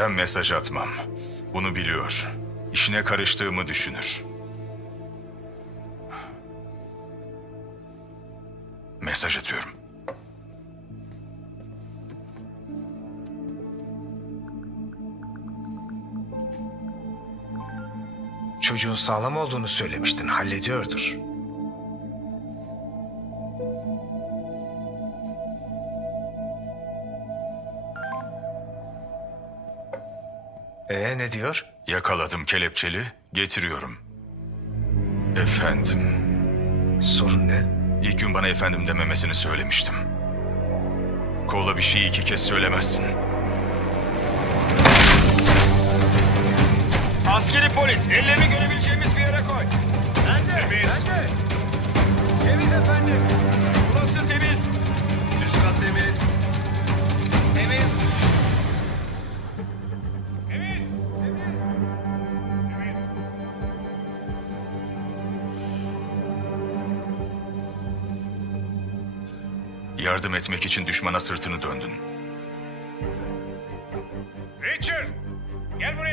Ben mesaj atmam. Bunu biliyor. İşine karıştığımı düşünür. Mesaj atıyorum. Çocuğun sağlam olduğunu söylemiştin. Hallediyordur. Ee ne diyor? Yakaladım kelepçeli, getiriyorum. Efendim. Sorun ne? İlk gün bana efendim dememesini söylemiştim. Kola bir şeyi iki kez söylemezsin. Askeri polis, ellerini görebileceğimiz bir yere koy. Ben de, ben de. Efendim. Yardım etmek için düşmana sırtını döndün. Richard, gel buraya.